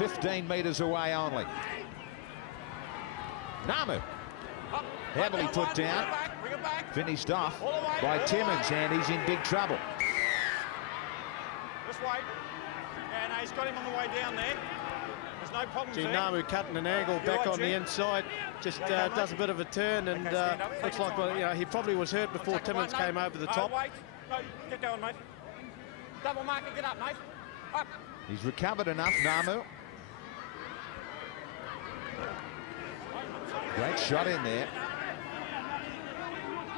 15 metres away only. Namu, heavily put down, finished off by Timmins, and he's in big trouble. Just wait. Yeah, no, he's got him on the way down there. There's no problem. Namu cutting an angle back on the inside, just does a bit of a turn, and looks like, well, you know, he probably was hurt before Timmins came over the top. Wait. No, get going, mate. Double mark it, get up, mate. Up. He's recovered enough, Namu. Great shot in there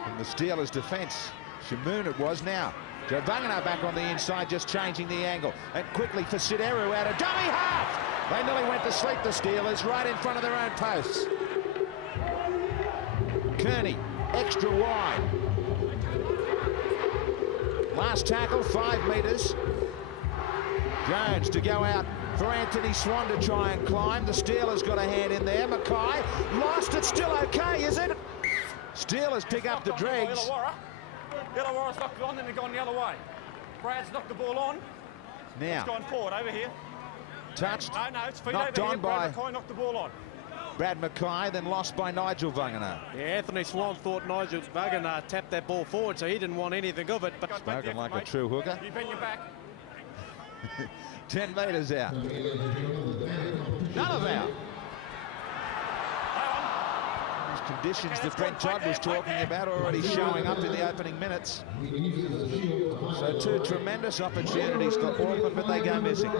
from the Steelers' defence. Shamoon it was now. Joe Vangana back on the inside, just changing the angle. And quickly for Sideru out of dummy half. They nearly went to sleep, the Steelers, right in front of their own posts. Kearney, extra wide. Last tackle, 5 metres. Jones to go out for Anthony Swan to try and climb. The Steelers got a hand in there. Mackay lost it, still okay, is it? Steelers pick up the dregs. Illawarra's knocked on, then they're gone the other way. Brad's knocked the ball on. Now. It's gone forward over here. Touched. No, it's feet knocked over on here. by Brad Mackay knocked the ball on. Brad Mackay, then lost by Nigel Vangana. Yeah, Anthony Swan thought Nigel Vangana tapped that ball forward, so he didn't want anything of it. But spoken like a true hooker. You bend your back. 10 metres out. None of out. These conditions that Brent Todd was talking about already showing up in the opening minutes. So 2 tremendous opportunities for Auckland, but they go missing.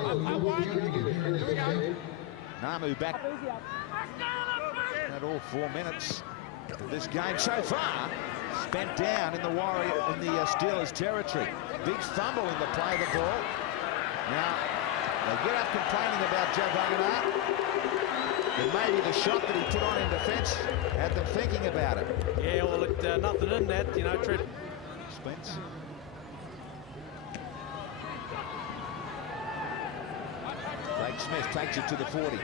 Namu back at all 4 minutes of this game so far. Spent down in the Steelers' territory. Big fumble in the play of the ball. Now, they get up complaining about Joe Vangana. And maybe the shot that he put on in defence had them thinking about it. Yeah, well, nothing in that, you know, Trent. Spence. Craig Smith takes it to the 40.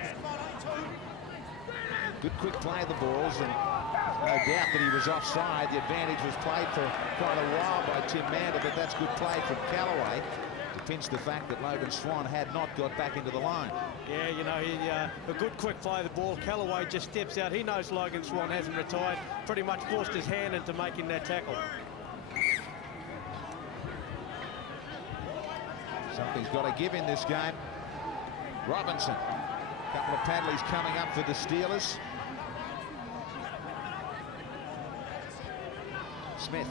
Good quick play of the balls, and no doubt that he was offside. The advantage was played for quite a while by Tim Mander, but that's good play from Callaway to pinch the fact that Logan Swan had not got back into the line. Yeah, you know, a good quick play of the ball. Callaway just steps out. He knows Logan Swan hasn't retired. Pretty much forced his hand into making that tackle. Something's got to give in this game. Robinson. A couple of penalties coming up for the Steelers. Smith.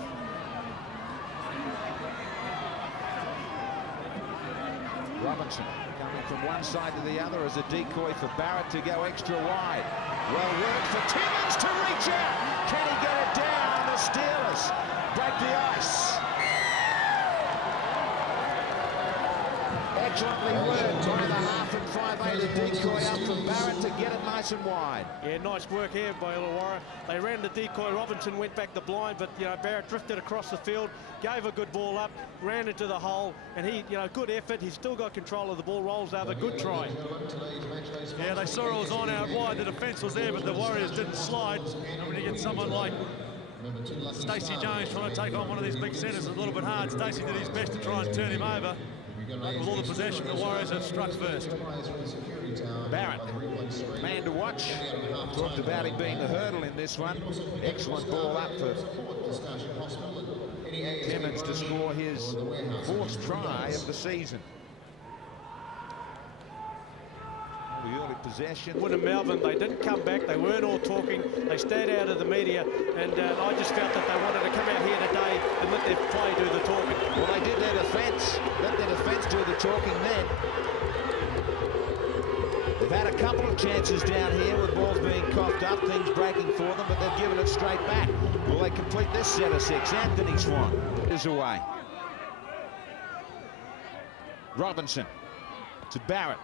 Robinson coming from one side to the other as a decoy for Barrett to go extra wide. Well worked for Timmins to reach out. Can he get it down? And the Steelers break the ice. Excellently worked by the half and 5/8 decoy up from Barrett to get it nice and wide. Yeah, nice work here by Illawarra. They ran the decoy. Robinson went back the blind, but, you know, Barrett drifted across the field, gave a good ball up, ran into the hole, and he, you know, good effort. He's still got control of the ball, rolls over, good try. Yeah, they saw it was on out wide. The defence was there, but the Warriors didn't slide. And when you get someone like Stacey Jones trying to take on one of these big centres, it's a little bit hard. Stacey did his best to try and turn him over. With all the possession, the Warriors have struck first. Barrett, man to watch. Talked about him being the hurdle in this one. Excellent ball up for Timmins to score his 4th try of the season. The early possession. Wood and Melbourne, they didn't come back. They weren't all talking. They stayed out of the media, and I just felt that they wanted to come out here today and let their play do the talking. Well, they did their defence. Let their defence do the talking then. They've had a couple of chances down here with balls being coughed up, things breaking for them, but they've given it straight back. Will they complete this set of 6? Anthony Swan is away. Robinson to Barrett.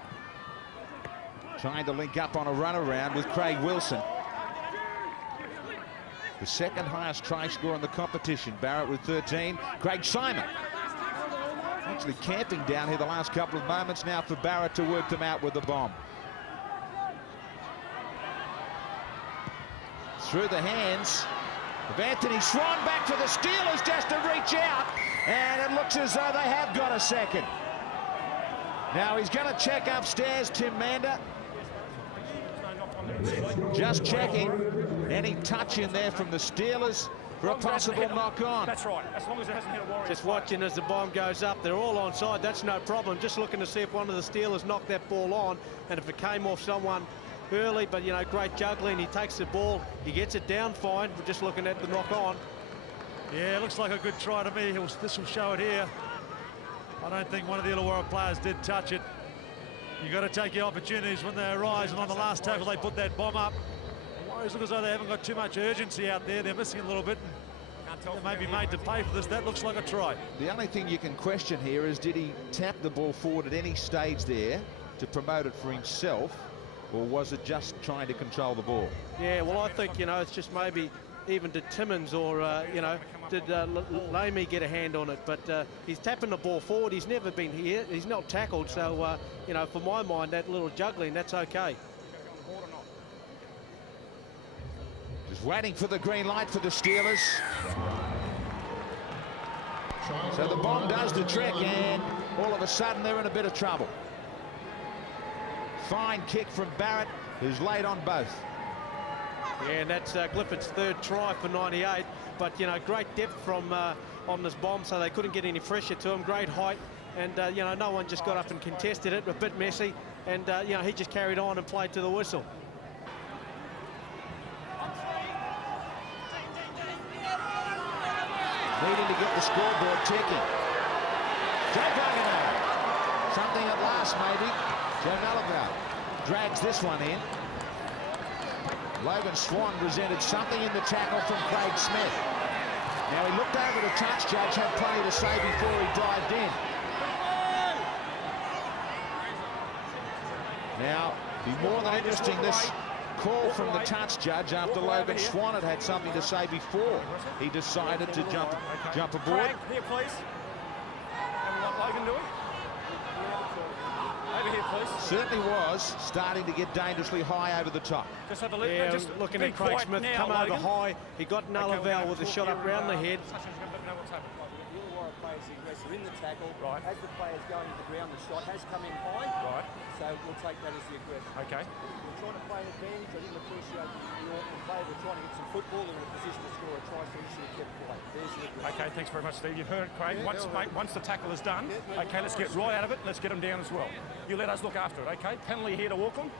Trying to link up on a run around with Craig Wilson. The 2nd highest try scorer in the competition. Barrett with 13. Craig Simon actually camping down here the last couple of moments now for Barrett to work them out with the bomb. Through the hands of Anthony Swan, back to the Steelers just to reach out, and it looks as though they have got a second. Now he's going to check upstairs, Tim Mander. Just checking. Any touch in there from the Steelers for a possible knock-on. That's right, as long as it hasn't hit a Warriors. Just watching as the bomb goes up. They're all onside. That's no problem. Just looking to see if one of the Steelers knocked that ball on, and if it came off someone early. But, you know, great juggling. He takes the ball. He gets it down fine. We're just looking at the knock-on. Yeah, it looks like a good try to me. This will show it here. I don't think one of the Illawarra players did touch it. You've got to take your opportunities when they arise, and on the last tackle they put that bomb up. The Warriors look as though they haven't got too much urgency out there. They're missing a little bit. They may be made to pay for this. That looks like a try. The only thing you can question here is, did he tap the ball forward at any stage there to promote it for himself, or was it just trying to control the ball? Yeah, well, I think, you know, it's just maybe even did Timmins or, you know, did Lamey get a hand on it, but he's tapping the ball forward. He's never been here. He's not tackled, so, you know, for my mind, that little juggling, that's okay. Just waiting for the green light for the Steelers. So the bomb does the trick, and all of a sudden they're in a bit of trouble. Fine kick from Barrett, who's laid on both. Yeah, and that's Clifford's third try for 98. But, you know, great depth from on this bomb, so they couldn't get any pressure to him. Great height, and, you know, no one just got up and contested it. A bit messy, and, you know, he just carried on and played to the whistle. Needing to get the scoreboard ticking. Joe Gallagher. Something at last, maybe. Joe Gallagher drags this one in. Logan Swan presented something in the tackle from Craig Smith. Now he looked over the touch judge, had plenty to say before he dived in. Now, be more than interesting, this call from the touch judge after Logan Swan had something to say before he decided to jump aboard. Craig, here, please. And what Logan doing? Over here, please. Certainly was starting to get dangerously high over the top. Just have a look. Yeah, just looking at Craig Smith now, come over Logan. high. He got Nullaval with a shot up round the head. The Illawarra players, the aggressor in the tackle. Right. As the player's going to the ground, the shot has come in high. Right. So we'll take that as the aggressor. Okay. We're trying to play an advantage. I didn't appreciate the Auckland player. We're trying to get some football. They're in a position to score a try, so we should have kept play. There's the aggressor. Okay, thanks very much, Steve. You've heard it, Craig. Once the tackle is done, okay, let's get right out of it. Let's get them down as well. You let us look after it, okay? Penalty here to Auckland.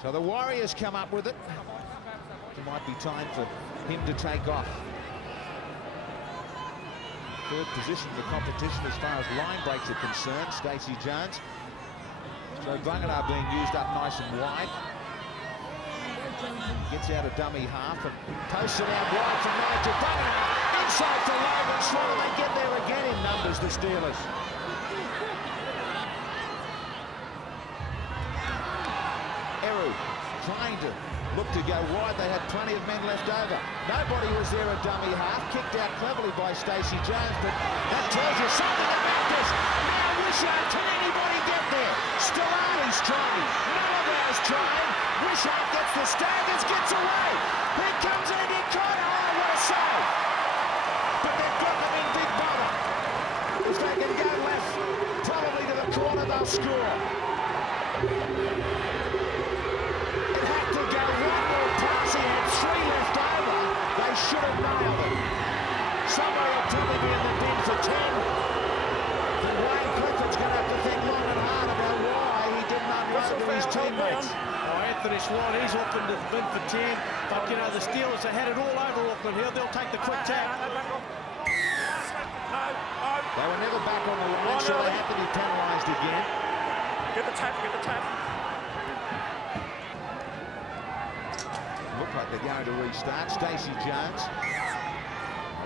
So the Warriors come up with it. It might be time for him to take off. Third position in the competition as far as line breaks are concerned, Stacey Jones. So Bunganar being used up nice and wide. Gets out a dummy half and posts it out wide from right to Bunganar. Inside for Logan Swan, and they get there again in numbers, the Steelers. Eru trying to look to go wide. They had plenty of men left over. Nobody was there a dummy half. Kicked out cleverly by Stacey Jones, but that tells you something about this. Now Wishart, can anybody get there? Stellani's trying. Nullaval's trying. Wishart gets the staggers, gets away. Here comes Andy Connor. Oh, what a save. But they've got them in big bother. If they can go left, probably to the corner, they'll score. Should have nailed it. Somebody will probably be in the bin for 10. But Wayne Clifford's going to have to think long and hard about why he didn't unload to his teammates. Oh, Anthony Swan, he's Auckland in the bin for 10. But, you know, the Steelers have had it all over Auckland here. They'll take the quick tap. They were never back on the line, so they have to be penalised again. Get the tap, get the tap. Look like they're going to restart. Stacey Jones.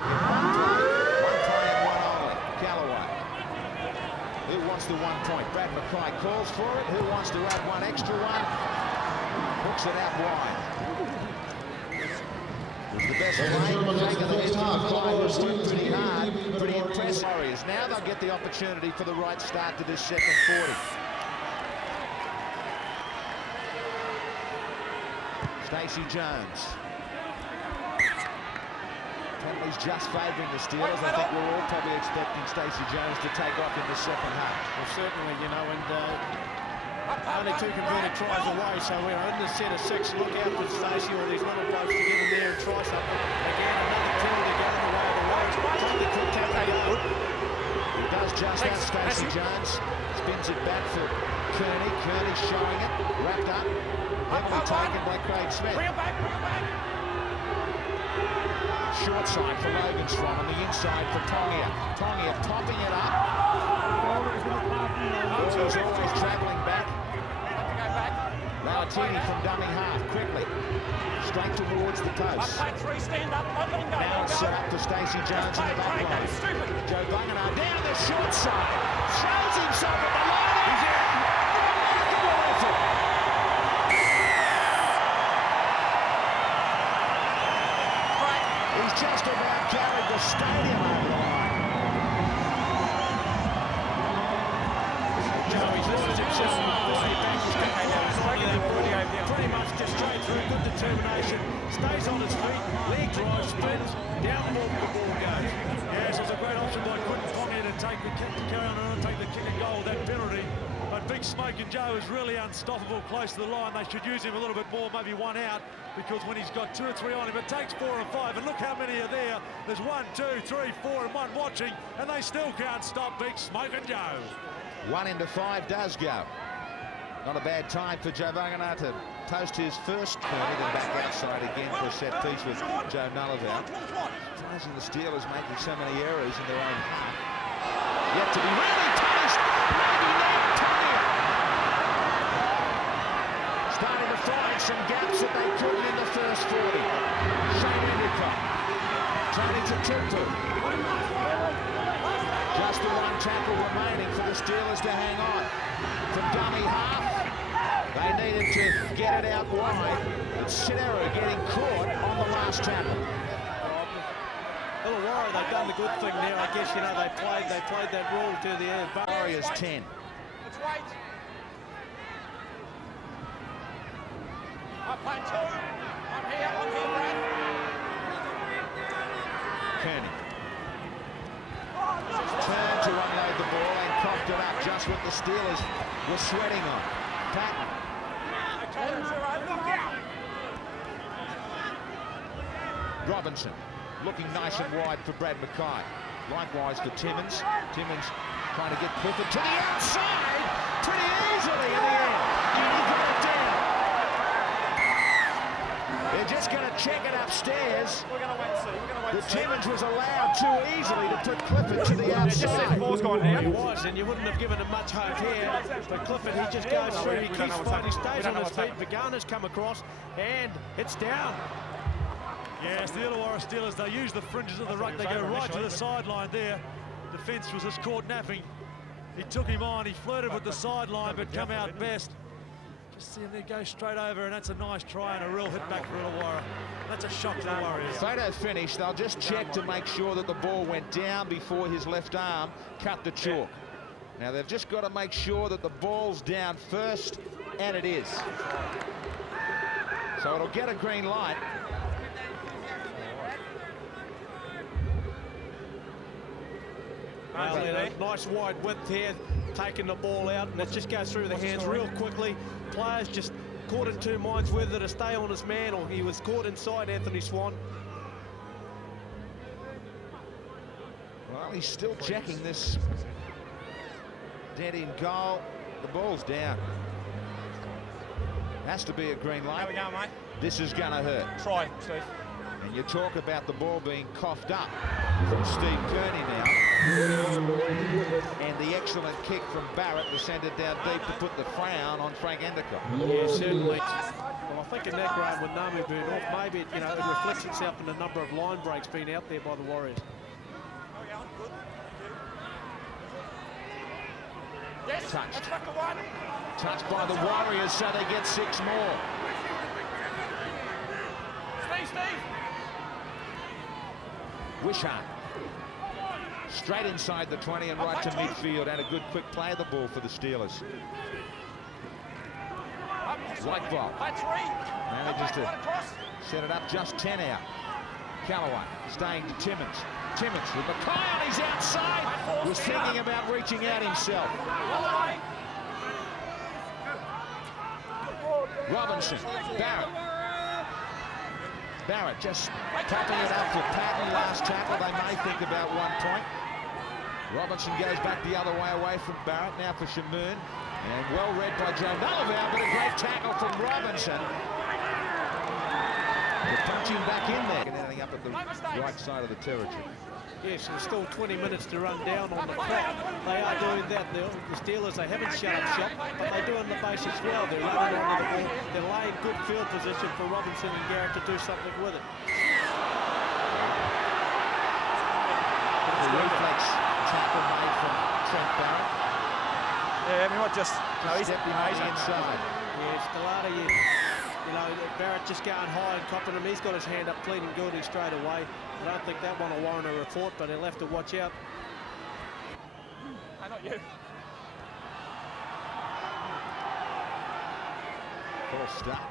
One play and one only. Callaway. Who wants the 1 point? Brad Mackay calls for it. Who wants to add one extra one? Hooks it out wide. It was the best play. Taking the best play was still pretty hard. Pretty impressive. Warriors. Now they'll get the opportunity for the right start to this second 40. Stacey Jones. 10 He's just favouring the Steelers. I think we're all probably expecting Stacey Jones to take off in the second half. Well, certainly, you know, and only 2 converted tries away, so we're in the set of 6. Look out for Stacey or these little blokes to get in there and try something. Again, another penalty going the way of the Warriors. Totally quick tackle. He does just that, Stacey Jones. Spins it back for Kearney. Kearney showing it. Wrapped up. Heavily taken by Craig Smith. Bring it back, bring it back. Short side for Loganstrom on the inside for Tongia. Tongia popping it up. Ball's always travelling back. Lauatini from dummy half, quickly. Straight towards the post. Now it's set up for Stacey Jones in the back line. Joe Bunganar down the short side. Throws himself at the line. He's in. Remarkable effort. He's just about carried the stadium over the line. Joey's lost himself. Pretty much just straight through, good determination, stays on his feet, leg drive, spins, down the ball goes. Yes, it was a great option by Quinton Tongia to take the kick, to carry on and take the kick and goal with that penalty. But Big Smoke and Joe is really unstoppable close to the line. They should use him a little bit more, maybe 1 out, because when he's got 2 or 3 on him, it takes 4 and 5. And look how many are there. There's 1, 2, 3, 4, and 1 watching, and they still can't stop Big Smoke and Joe. 1 into 5 does go. Not a bad time for Joe Bunganar to post his first corner, then back outside again for a set piece with Joe Nullivan. Surprising the Steelers making so many errors in their own half. Yet to be really punished. Maybe not Tongia. Starting to find some gaps that they couldn't in the first 40. Shane Endicott turning to Tupu. Just the 1 tackle remaining for the Steelers to hang on. From dummy half, they needed to get it out wide. It's Sidero getting caught on the last tackle. Illawarra, they've done the good thing there. I guess, you know, they played that rule to the end. Warriors 10. Let's wait. I'm playing 2. I'm here, Brad. Kearney. Turned to unload the ball and coughed it up, just what the Steelers were sweating on. Patton. Robinson looking nice and wide for Brad Mackay. Likewise for Timmins. Timmins trying to get Clifford to the outside pretty easily in the end. And he got it down. They're just going to check it upstairs. We're going to wait and see. The Timmins was allowed too easily to put Clifford to the outside. Just said the ball's gone down. He was, and you wouldn't have given him much hope here. But Clifford, he just goes through, he keeps fighting, he stays on his feet. Vagana's come across, and it's down. Yes, the Illawarra Steelers, they use the fringes of the ruck. They go right to the sideline there. Defence was just caught napping. He took him on, he flirted with the sideline, but come out best. Just see him there go straight over, and that's a nice try and a real hit back for Illawarra. That's a shock to the Warriors. Photo finish, they'll just check to make sure that the ball went down before his left arm cut the chalk. Now they've just got to make sure that the ball's down first, and it is. So it'll get a green light. Well, nice wide width here, taking the ball out, and it just goes through the hands real quickly. Players just caught in 2 minds whether to stay on his man or he was caught inside Anthony Swan. Well, he's still checking this. Dead in goal. The ball's down. Has to be a green light. There we go, mate. This is going to hurt. Try, Steve. And you talk about the ball being coughed up from Steve Kearney now. And the excellent kick from Barrett to send it down deep to put the frown on Frank Endicott. Yeah, certainly. Well, I think in that ground with Namu being off, maybe it reflects itself in the number of line breaks being out there by the Warriors. Yes, Touched. that's back to 1. Touched by the Warriors, so they get 6 more. Steve. Wishart. Straight inside the 20 and right to midfield, and a good quick play of the ball for the Steelers. White ball. Manages to set it up, just 10 out. Callaway staying to Timmins. Timmins with Mackay on his outside. Was thinking about reaching out himself. Robinson. Barrett just tapping it up to Patton. Last tackle. They may think about 1 point. Robinson goes back the other way away from Barrett. Now for Shamoon. And well read by Joe Nullavow, but a great tackle from Robinson. To punch him back in there. And ending up at the right side of the territory. Yes, there's still 20 minutes to run down on the clock. They are doing that. The Steelers, they haven't shut up shop, but they're doing the basics well. They're running onto the ball. They're laying good field position for Robinson and Garrett to do something with it. The reflex tackle made from Trent Barrett. Yeah, I mean, not just... No, he's stepping on the inside. Yeah, Stelada, you know, Barrett just going high and copping him. He's got his hand up, pleading guilty straight away. I don't think that one will warrant a report, but he'll have to watch out. No, not you. False start.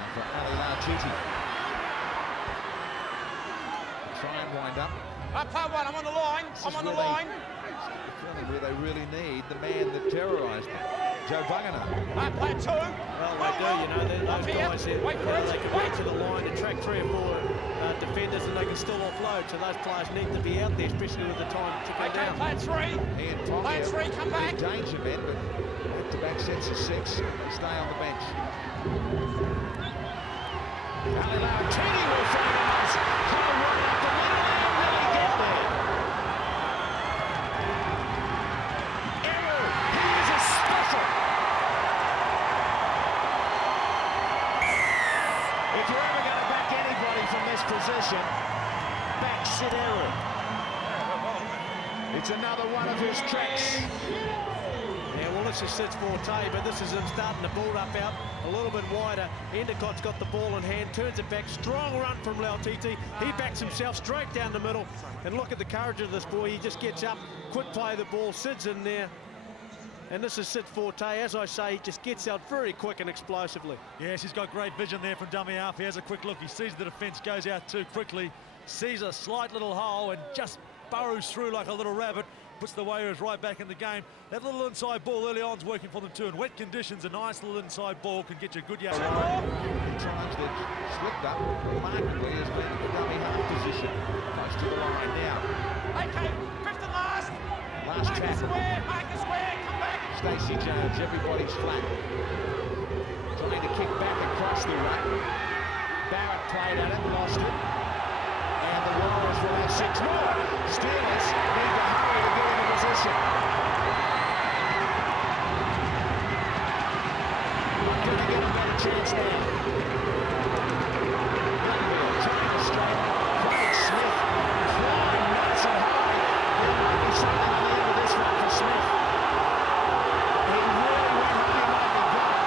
And for Illawarra Titi. Try and wind up. Part one, I'm on the line. I'm on the line. Where they really need the man that terrorised them, Joe Buggener. Play two. Well, they do, you know, those guys, they can get to the line and track 3 or 4 defenders and they can still offload. So those players need to be out there, especially with the time ticking down. Play three. Play three, come back. Danger men, but back-to-back sets of 6. They stay on the bench. Illawarra Titi will find us. Come right up the middle. They'll really get there. If you're ever going to back anybody from this position, back Sideru. It's another one of his tricks. Yeah, well, this is Sid's forte, but this is him starting to build up out a little bit wider. Endicott's got the ball in hand, turns it back. Strong run from Lautiti. He backs himself straight down the middle. And look at the courage of this boy. He just gets up, quick play the ball. Sid's in there. And this is Sid Forte, as I say, he just gets out very quick and explosively. Yes, he's got great vision there from dummy half. He has a quick look. He sees the defence goes out too quickly, sees a slight little hole and just burrows through like a little rabbit, puts the Warriors right back in the game. That little inside ball early on is working for them too. In wet conditions, a nice little inside ball can get you a good yard. Times that slipped up remarkably has been in the dummy half position. Close to the line now. Okay, fifth and last. Last Mark tackle. Mark the square, come back. Stacey Jones, everybody's flat. Trying to kick back across the ruck. Barrett played at it, lost it. And the Warriors will have 6 more. Steelers need to hurry to get into position. Can they get another chance now? Youngville trying to straight. Craig Smith flying nuts and high. There might be something on the end of this one for Smith. He really went home like he got it.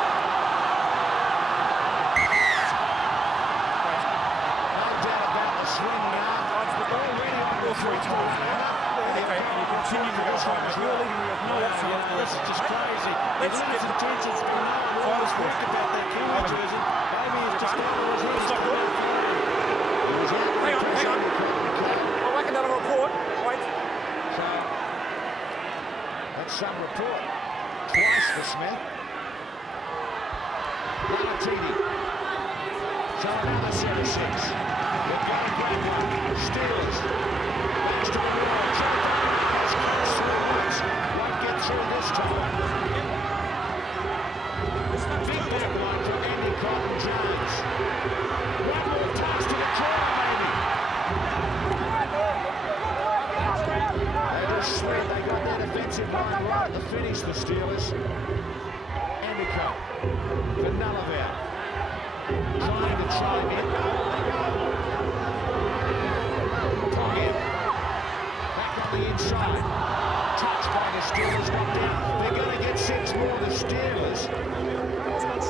No doubt about the swing now. Already on the 3 times now. And you continue to go home. You're leaving me with no option. This is just crazy. His limits intentions, no one was worried about that Kiwi jersey. Maybe he's just got all his hands to it. Hang on. I'll make another report. Wait. So, that's some report. Twice for Smith. Lautiti. So another set of 6. They've got a great one. Steelers. Backs to the wall. Won't get through this time. Big back line for Andy Cotton Jones. One more pass to the corner, maybe. They just swear they got their defensive line right at the finish, the Steelers. Andy Cotton for Nullavow. Trying to chime in. Pogin. Back on the inside. Touched by the Steelers, not down. They're going to get 6 more. The Steelers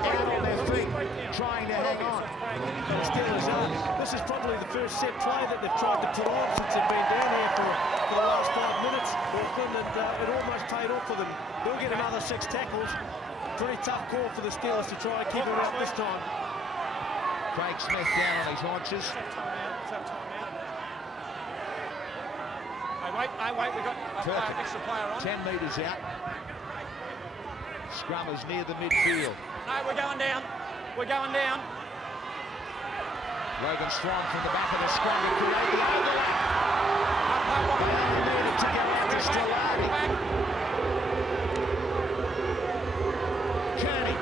out on their feet, trying to hang on. The Steelers are. This is probably the first set play that they've tried to put on since they've been down here for the last 5 minutes. Auckland, and it almost paid off for them. They'll get another 6 tackles. Pretty tough call for the Steelers to try and keep them out this time. Craig Smith down on his haunches. Hey, wait, we've got an extra player on. 10 metres out. Scrummers near the midfield. No, we're going down. We're going down. Logan Strong from the back of the scrum to create the overlap. They only needed to get out to Stellati. Kearney.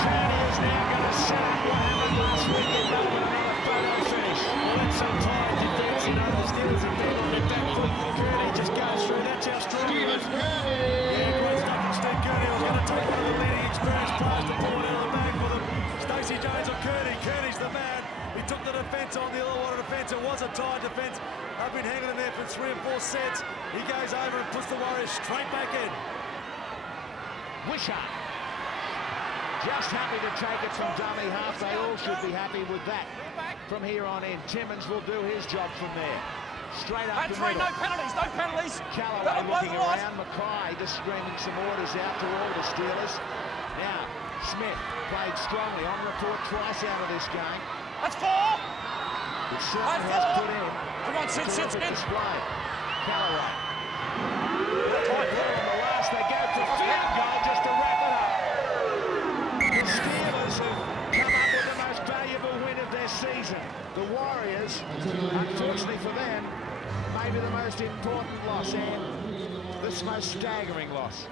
Kearney is now going to set up what happened last week in Melbourne, another photo finish. Well, that's some tired defence, you know, the Steelers have been on their back foot. Kearney just goes through, that's how strong he is. Yeah, great stuff from Steve Kearney. Was going to take one of the leading experienced players to pull it out of the bag for them. Stacey Jones or Kearney. Kearney's the man. He took the defence on the Illawarra defence. It was a tired defence. I've been hanging in there for 3 or 4 sets. He goes over and puts the Warriors straight back in. Wishart. Just happy to take it from dummy half. They all should be happy with that. From here on in, Timmins will do his job from there. Straight up the middle. No penalties, no penalties. Callaway looking around. Mackay just screaming some orders out to all the Steelers. Now, Smith played strongly on report twice out of this game. That's 4. It certainly has put in. Come on, sit. Display. Callaway. Tight ball on the last. They go for field goal just to wrap it up. The Steelers have come up with the most valuable win of their season. The Warriors, unfortunately for them, maybe the most important loss and the most staggering loss.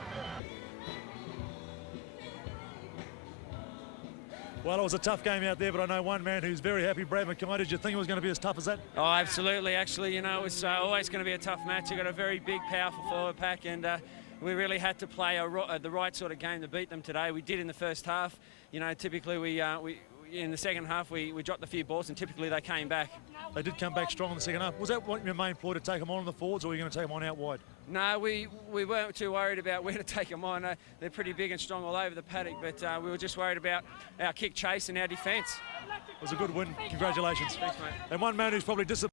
Well, it was a tough game out there, but I know one man who's very happy. Brad Mackay, did you think it was going to be as tough as that? Oh, absolutely. Actually, you know, it was always going to be a tough match. You've got a very big, powerful forward pack, and we really had to play the right sort of game to beat them today. We did in the first half. You know, typically we in the second half we dropped a few balls, and typically they came back. They did come back strong in the second half. Was that what your main ploy, to take them on the forwards, or were you going to take them on out wide? No, we weren't too worried about where to take them on. They're pretty big and strong all over the paddock, but we were just worried about our kick chase and our defence. It was a good win. Congratulations. Thanks, mate. And one man who's probably disappointed.